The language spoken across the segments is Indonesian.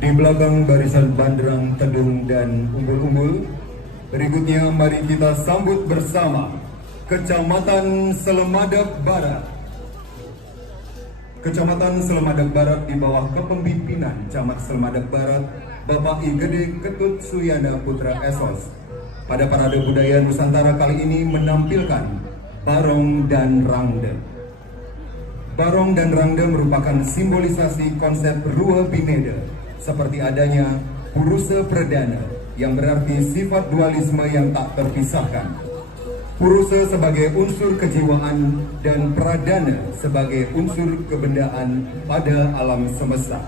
Di belakang barisan banderang Tedung dan Umbul-Umbul, berikutnya mari kita sambut bersama Kecamatan Selemadeg Barat. Kecamatan Selemadeg Barat di bawah kepemimpinan Camat Selemadeg Barat, Bapak I Gede Ketut Suyana Putra Esos, pada Parade Budaya Nusantara kali ini menampilkan Barong dan Rangde. Barong dan Rangde merupakan simbolisasi konsep Rua Bineda, seperti adanya Purusa Perdana yang berarti sifat dualisme yang tak terpisahkan. Purusa sebagai unsur kejiwaan dan Pradana sebagai unsur kebendaan pada alam semesta.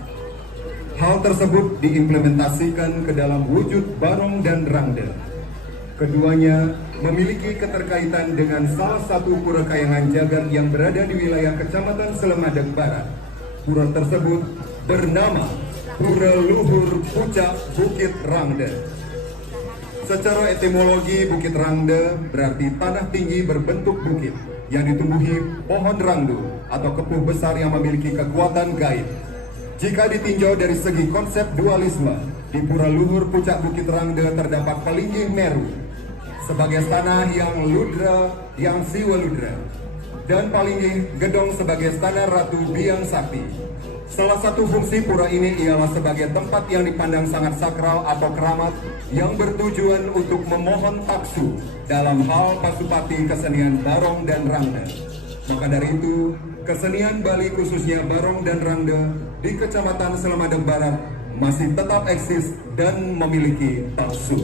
Hal tersebut diimplementasikan ke dalam wujud Barong dan Rangde. Keduanya memiliki keterkaitan dengan salah satu pura kayangan jagat yang berada di wilayah Kecamatan Selemadeg Barat. Pura tersebut bernama Pura Luhur Pucak Bukit Rangde. Secara etimologi, Bukit Rangde berarti tanah tinggi berbentuk bukit yang ditumbuhi pohon rangdu atau kepuh besar yang memiliki kekuatan gaib. Jika ditinjau dari segi konsep dualisme, di Pura Luhur Pucak Bukit Rangde terdapat Pelinggih Meru sebagai tanah yang ludra, yang siwa ludra, dan Palinggih Gedong sebagai tanah Ratu Biang Sakti. Salah satu fungsi pura ini ialah sebagai tempat yang dipandang sangat sakral atau keramat yang bertujuan untuk memohon taksu dalam hal pasupati kesenian Barong dan Rangde. Maka dari itu, kesenian Bali khususnya Barong dan Rangde di Kecamatan Selemadeg Barat masih tetap eksis dan memiliki taksu.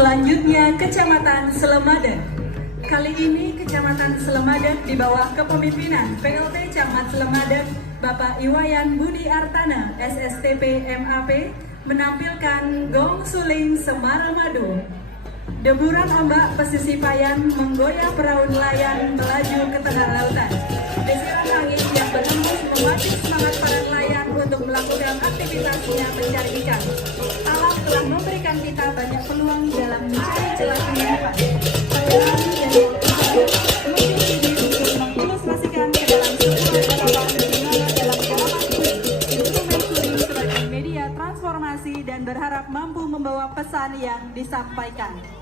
Selanjutnya Kecamatan Selemadeg. Kali ini Kecamatan Selemadeg di bawah kepemimpinan PLT Camat Selemadeg Bapak Iwayan Budi Artana SSTP MAP menampilkan Gong Suling Semara Madu. Deburan ombak pesisir Payan menggoyah perahu nelayan melaju ke tengah lautan. Desiran angin yang berhembus memacu semangat para nelayan untuk melakukan aktivitasnya mencari ikan. Alam telah memberikan kita banyak peluang dalam mencari celah kehidupan. Perjalanan dan mungkin ini untuk mengilustrasikan ke dalam sebuah harapan dimana dalam garapan ini instrumen suling sebagai media transformasi dan berharap mampu membawa pesan yang disampaikan.